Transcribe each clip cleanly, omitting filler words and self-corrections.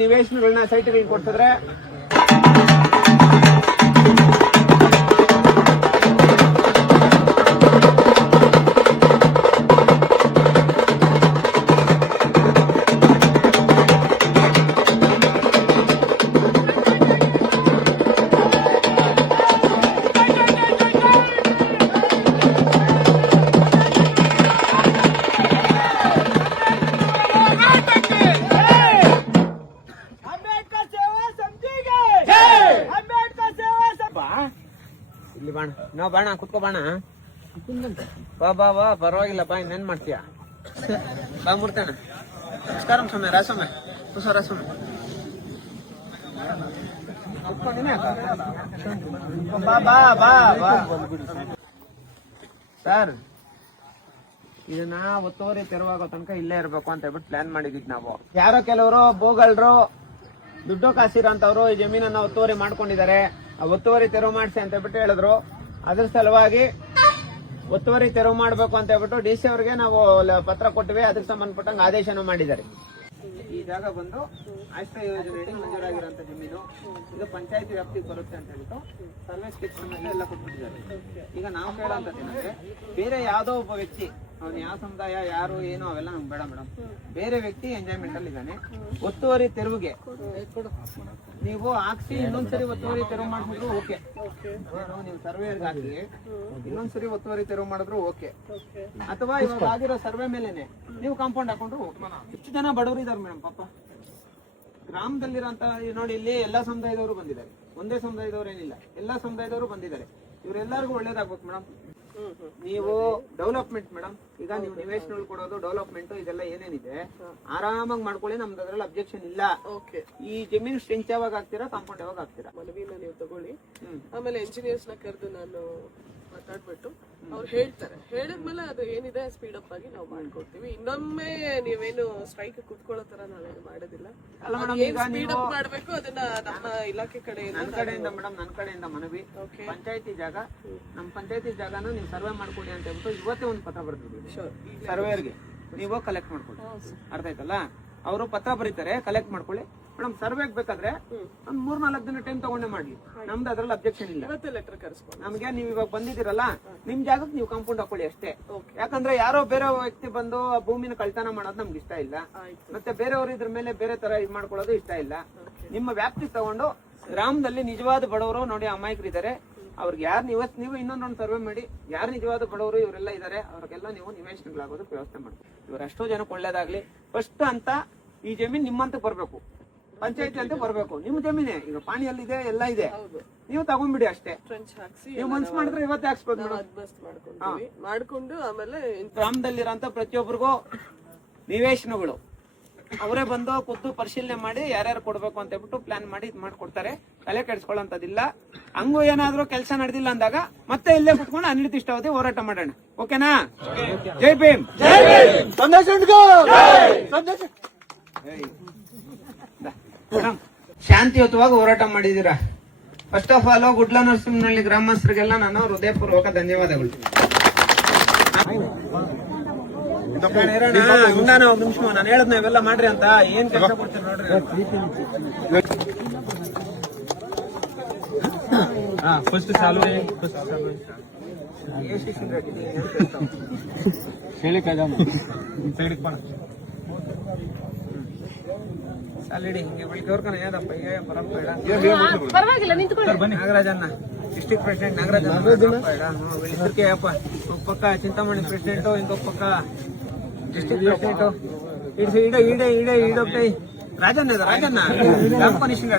ನಿವೇಶನಗಳನ್ನ ಸೈಟ್ಗಳಿಗೆ ಕೊಡ್ತಿದ್ರೆ ಇಲ್ಲಿ ಬಾಣ ನಾವ್ ಬಾಣ ಕುತ್ಕೋ ಬಾಣ ಬಾ ಬಾ ಬಾ ಪರವಾಗಿಲ್ಲ ಬಾ ಇನ್ನೇನ್ ಮಾಡ್ತೀಯ ಬಾ ಮೂರ್ತೇಣ ನಮಸ್ಕಾರ ಸ್ವಾಮಿ ರಾಸಮ್ಮ ಕುಸ ರಾಸಮ್ಮ ಬಾ ಬಾ ಬಾ ಬಾ ಸರ್ ಇದನ್ನ ಒತ್ತುವರಿ ತೆರವಾಗೋ ತನಕ ಇಲ್ಲೇ ಇರ್ಬೇಕು ಅಂತ ಹೇಳ್ಬಿಟ್ಟು ಪ್ಲಾನ್ ಮಾಡಿದ್ವಿ ನಾವು. ಯಾರೋ ಕೆಲವರು ಬೋಗಳ್ರು ದುಡ್ಡು ಕಾಸಿರೋಂಥವ್ರು ಈ ಜಮೀನನ್ನ ಒತ್ತುವರಿ ಮಾಡ್ಕೊಂಡಿದ್ದಾರೆ, ಒತ್ತುವರಿ ತೆರವು ಮಾಡಿಸಿ ಅಂತ ಹೇಳ್ಬಿಟ್ಟು ಹೇಳಿದ್ರು. ಅದ್ರ ಸಲುವಾಗಿ ಒತ್ತುವರಿ ತೆರವು ಮಾಡ್ಬೇಕು ಅಂತ ಹೇಳ್ಬಿಟ್ಟು ಡಿಸಿ ಅವ್ರಿಗೆ ನಾವು ಪತ್ರ ಕೊಟ್ಟಿವಿ. ಅದಕ್ಕೆ ಸಂಬಂಧಪಟ್ಟಂಗೆ ಆದೇಶನ ಮಾಡಿದ್ದಾರೆ. ಈ ಜಾಗ ಬಂದು ಆಶ್ರಯ ಯೋಜನೆಯಡಿ ಮಂಜೂರಾಗಿರುವಂತ ಜಮೀನು, ಇದು ಪಂಚಾಯತಿ ವ್ಯಾಪ್ತಿಗೆ ಬರುತ್ತೆ ಅಂತ ಹೇಳ್ಬಿಟ್ಟು ಸರ್ವೆ ಸ್ಕೆಚ್ ಎಲ್ಲ ಕೊಟ್ಬಿಟ್ಟಿದ್ದಾರೆ. ಈಗ ನಾವು ಕೇಳೋಂಥದ್ದೇನಂದ್ರೆ ಬೇರೆ ಯಾವ್ದೋ ಒಬ್ಬ ವ್ಯಕ್ತಿ, ಅವ್ನು ಯಾವ ಸಮುದಾಯ ಯಾರು ಏನು ಅವೆಲ್ಲ ನಮ್ಗೆ ಬೇಡ ಮೇಡಮ್, ಬೇರೆ ವ್ಯಕ್ತಿ ಎಂಜಾಯ್ಮೆಂಟ್ ಅಲ್ಲಿ ಇದ್ದಾನೆ, ಒತ್ತುವರಿ ತೆರವಿಗೆ ನೀವು ಹಾಕ್ಸಿ ಇನ್ನೊಂದ್ಸರಿ ಒತ್ತುವರಿ ತೆರವು ಮಾಡಿದ್ರು ಓಕೆ, ನೀವು ಸರ್ವೇರ್ಗೆ ಹಾಕಿ ಇನ್ನೊಂದ್ಸರಿ ಒತ್ತುವರಿ ತೆರವು ಮಾಡಿದ್ರು ಓಕೆ, ಅಥವಾ ಇವಾಗ ಆಗಿರೋ ಸರ್ವೆ ಮೇಲೆನೆ ನೀವು ಕಾಂಪೌಂಡ್ ಹಾಕೊಂಡ್ರು ಓಕೆ. ಎಷ್ಟು ಜನ ಬಡವರು ಇದಾರೆ ಮೇಡಮ್ ಪಾಪ ಗ್ರಾಮದಲ್ಲಿರೋಂತ ನೋಡಿ, ಇಲ್ಲಿ ಎಲ್ಲಾ ಸಮುದಾಯದವರು ಬಂದಿದ್ದಾರೆ, ಒಂದೇ ಸಮುದಾಯದವ್ರು ಏನಿಲ್ಲ, ಎಲ್ಲಾ ಸಮುದಾಯದವರು ಬಂದಿದ್ದಾರೆ. ಇವರೆಲ್ಲರಿಗೂ ಒಳ್ಳೇದಾಗ್ಬೇಕು ಮೇಡಮ್. ನೀವು ಡೆವಲಪ್ಮೆಂಟ್ ಮೇಡಮ್, ಈಗ ನೀವು ನಿವೇಶನಗಳು ಕೊಡೋದು ಡೆವಲಪ್ಮೆಂಟ್ ಇದೆಲ್ಲ ಏನೇನಿದೆ ಆರಾಮಾಗಿ ಮಾಡ್ಕೊಳ್ಳಿ, ನಮ್ದು ಅದ್ರಲ್ಲಿ ಅಬ್ಜೆಕ್ಷನ್ ಇಲ್ಲ. ಈ ಜಮೀನು ಸ್ಟ್ರೆಂಚ್ ಯಾವಾಗ ಆಗ್ತೀರಾ, ಕಾಂಪೌಂಡ್ ಯಾವಾಗ ಆಗ್ತೀರಾ ಮನವಿನ ನೀವು ತಗೊಳ್ಳಿ. ಆಮೇಲೆ ಎಂಜಿನಿಯರ್ಸ್ ನ ಕರೆದು ನಾನು ಮಾತಾಡ್ಬಿಟ್ಟು ಅವ್ರು ಹೇಳ್ತಾರೆ, ಹೇಳಿದ್ಮೇಲೆ ಅದು ಏನಿದೆ ಸ್ಪೀಡ್ ಅಪ್ ಆಗಿ ನಾವು ಮಾಡ್ಕೊಡ್ತೀವಿ. ಇನ್ನೊಮ್ಮೆ ನೀವೇನು ಸ್ಟ್ರೈಕ್ ಕುತ್ಕೊಳ್ಳೋ ತರ ನಾವೇನು ಮಾಡೋದಿಲ್ಲ. ಸ್ಪೀಡ್ ಅಪ್ ಮಾಡ್ಬೇಕು ಅದನ್ನ ನಮ್ಮ ಇಲಾಖೆ ಕಡೆಯಿಂದ ಮೇಡಮ್, ನನ್ನ ಕಡೆಯಿಂದ ಮನವಿ, ಪಂಚಾಯತಿ ಜಾಗ ನಮ್ಮ ಪಂಚಾಯತಿ ಜಾಗನ ನೀವು ಸರ್ವೆ ಮಾಡ್ಕೊಡಿ ಅಂತ ಹೇಳ್ಬಿಟ್ಟು ಇವತ್ತೇ ಒಂದು ಪತ್ರ ಬರ್ತಿದ್ವಿ ಸರ್ವೇರ್ಗೆ, ನೀವು ಕಲೆಕ್ಟ್ ಮಾಡ್ಕೊಳ್ಳಿ. ಅರ್ಥ ಆಯ್ತಲ್ಲ, ಅವರು ಪತ್ರ ಬರೀತಾರೆ, ಕಲೆಕ್ಟ್ ಮಾಡ್ಕೊಳ್ಳಿ ಮೇಡಮ್. ಸರ್ವೆಗೆ ಬೇಕಾದ್ರೆ ಒಂದ್ 3-4 ದಿನ ಟೈಮ್ ತಗೊಂಡೆ ಮಾಡ್ಲಿ, ನಮ್ದು ಅದ್ರಲ್ಲಿ ಅಬ್ಜೆಕ್ಷನ್ ಇಲ್ಲ. ಲೆಟರ್ ಕರ್ಸ್ಕೊಂಡು ನಮ್ಗೆ ನೀವು ಇವಾಗ ಬಂದಿದ್ದೀರಲ್ಲ, ನಿಮ್ ಜಾಗಕ್ಕೆ ನೀವು ಕಾಂಪೌಂಡ್ ಹಾಕೊಳ್ಳಿ ಅಷ್ಟೇ. ಯಾಕಂದ್ರೆ ಯಾರೋ ಬೇರೆ ವ್ಯಕ್ತಿ ಬಂದು ಆ ಭೂಮಿನ ಕಳ್ತನ ಮಾಡೋದು ನಮ್ಗೆ ಇಷ್ಟ ಇಲ್ಲ, ಮತ್ತೆ ಬೇರೆಯವರು ಇದ್ರ ಮೇಲೆ ಬೇರೆ ತರ ಇದ್ ಮಾಡ್ಕೊಳ್ಳೋದು ಇಷ್ಟ ಇಲ್ಲ. ನಿಮ್ಮ ವ್ಯಾಪ್ತಿ ತಗೊಂಡು ಗ್ರಾಮದಲ್ಲಿ ನಿಜವಾದ ಬಡವರು ನೋಡಿ ಅಮಾಯಕರಿದ್ದಾರೆ, ಅವ್ರಿಗೆ ಯಾರು ನೀವು ಇನ್ನೊಂದೊಂದು ಸರ್ವೆ ಮಾಡಿ ಯಾರು ನಿಜವಾದ ಬಡವರು ಇವರೆಲ್ಲ ಇದಾರೆ ಅವ್ರಿಗೆಲ್ಲ ನೀವು ನಿವೇಶನಗಳಾಗೋದಕ್ಕೆ ವ್ಯವಸ್ಥೆ ಮಾಡಿ. ಇವರಷ್ಟೋ ಜನಕ್ಕೆ ಒಳ್ಳೇದಾಗ್ಲಿ. ಫಸ್ಟ್ ಅಂತ ಈ ಜಮೀನ್ ನಿಮ್ಮಂತ ಬರ್ಬೇಕು, ಪಂಚಾಯತಿ ಅಂತ ಬರ್ಬೇಕು. ನಿಮ್ಮ ಜಮೀನೇ, ಈಗ ಪಾಣಿಯಲ್ಲಿದೆ ಎಲ್ಲ ಇದೆ, ನೀವು ತಗೊಂಡ್ಬಿಡಿ ಅಷ್ಟೇ. ನೀವು ಮನ್ಸು ಮಾಡಿದ್ರೆ ಇವತ್ತೇ ಹಾಕ್ಸ್ಬೋದು ಮಾಡ್ಕೊಂಡು. ಆಮೇಲೆ ಗ್ರಾಮದಲ್ಲಿರೋಂತ ಪ್ರತಿಯೊಬ್ಬರಿಗೂ ನಿವೇಶನಗಳು ಅವರೇ ಬಂದು ಖುದ್ದು ಪರಿಶೀಲನೆ ಮಾಡಿ ಯಾರ್ಯಾರು ಕೊಡ್ಬೇಕು ಅಂತ ಹೇಳ್ಬಿಟ್ಟು ಪ್ಲಾನ್ ಮಾಡಿ ಇದ್ ಮಾಡ್ಕೊಡ್ತಾರೆ. ತಲೆ ಕೆಡಿಸ್ಕೊಳ್ಳೋಂಥದ್ದಿಲ್ಲ. ಹಂಗೂ ಏನಾದ್ರೂ ಕೆಲಸ ನಡೆದಿಲ್ಲ ಅಂದಾಗ ಮತ್ತೆ ಇಲ್ಲೇ ಕುತ್ಕೊಂಡು ಅನಿರ್ದಿಷ್ಟಾವಧಿ ಹೋರಾಟ ಮಾಡೋಣ. ಓಕೆನಾ? ಜೈ ಭೀಮ್. ಶಾಂತಿಯುತವಾಗಿ ಹೋರಾಟ ಮಾಡಿದೀರಾ. ಫಸ್ಟ್ ಆಫ್ ಆಲ್ ಗುಡ್ಲ ನರಸಿಂಹನಹಳ್ಳಿ ಗ್ರಾಮಸ್ಥರಿಗೆಲ್ಲ ನಾನು ಹೃದಯಪೂರ್ವಕ ಧನ್ಯವಾದಗಳು. ನಾನು ಹೇಳದ್ನ ಇವೆಲ್ಲ ಮಾಡ್ರಿ ಅಂತ ಏನ್ ಕೆಲಸ ಕೊಡ್ತೀನಿ ನೋಡ್ರಿ. ಫಸ್ಟ್ ಚಾಲು ಹೇಳಿ ನಾಗರಾಜನ್ನ ಡಿಸ್ಟ್ರಿಕ್ಟ್ ಪ್ರೆಸಿಡೆಂಟ್ ನಾಗರಾಜಪ್ಪ, ಒಬ್ಬ ಪಕ್ಕ ಚಿಂತಾಮಣಿ ಪ್ರೆಸಿಡೆಂಟ್, ಇಂకొక ಪಕ್ಕ ಡಿಸ್ಟ್ರಿಕ್ಟ್ ಪ್ರೆಸಿಡೆಂಟ್ ఈడొకటి రాజన్న రాజన్న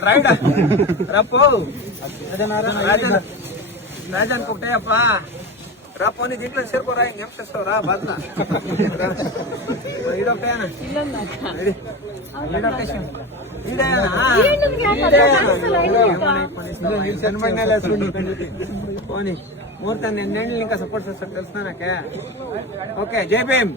రైడ్ రప్పు రాజన్ ఒకటే అప్ప రాపోని దీంట్లో చేరుకోరా ఇంకేం చేస్తావురా బాధ ఈడొకటేనా పోనీ ಮೂರ್ತ ನೆನ್ನೆಣ್ಣು ఇంకా సపోర్ట్ చేస్తారు తెలుసా నాకే. ఓకే జై భీమ్.